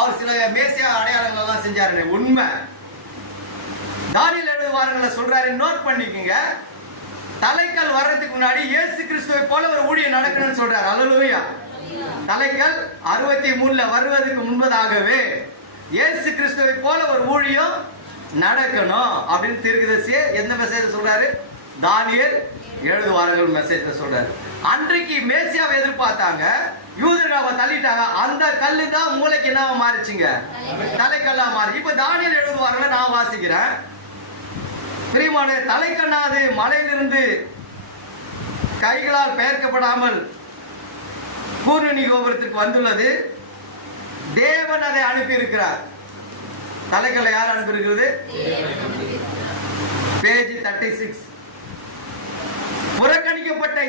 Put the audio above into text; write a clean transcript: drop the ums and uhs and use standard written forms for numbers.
அவர் சில மேசியா அடையாளங்கள் எல்லாம் செஞ்சாரு. உண்மை. தானியேல் 70 வாரங்களை சொல்றாரு, நோட் பண்ணிக்கங்க. தலைக்கல் வர்றதுக்கு முன்னாடி இயேசு கிறிஸ்துவை போல ஒரு ஊழியம் நடக்கணும்னு சொல்றாரு. அல்லேலூயா. தலைக்கல் 63ல வருவதற்கு முன்பதாகவே இயேசு கிறிஸ்துவை போல ஒரு ஊழியம் நடக்கணும் அப்படின்னு தீர்க்கதரிசியே எந்த மெசேஜ் சொல்றாரு? தானியேல் 70 வாரங்கள் மெசேஜ் சொல்றாரு. அன்றைக்கு மேசியாவை எதிர்பார்த்தாங்க, யூதர்களை தள்ளிட்டாங்க. அந்த கல்லு தான் மூளைக்கு என்ன மாறிச்சுங்க? தலைக்கல்லா மாறி. இப்ப தானியேல் 70 வாரங்களை நான் வாசிக்கிறேன். பிரியமான, தலைக்கண்ணாது மலையிலிருந்து கைகளால் பெயர்க்கப்படாமல் பூர்ணி கோபுரத்துக்கு வந்துள்ளது. தேவன் அதை அனுப்பி இருக்கிறார். தலைக்கல்ல யார் அனுப்பி இருக்கிறது? பேஜ் 36. புறக்கணிக்கப்பட்ட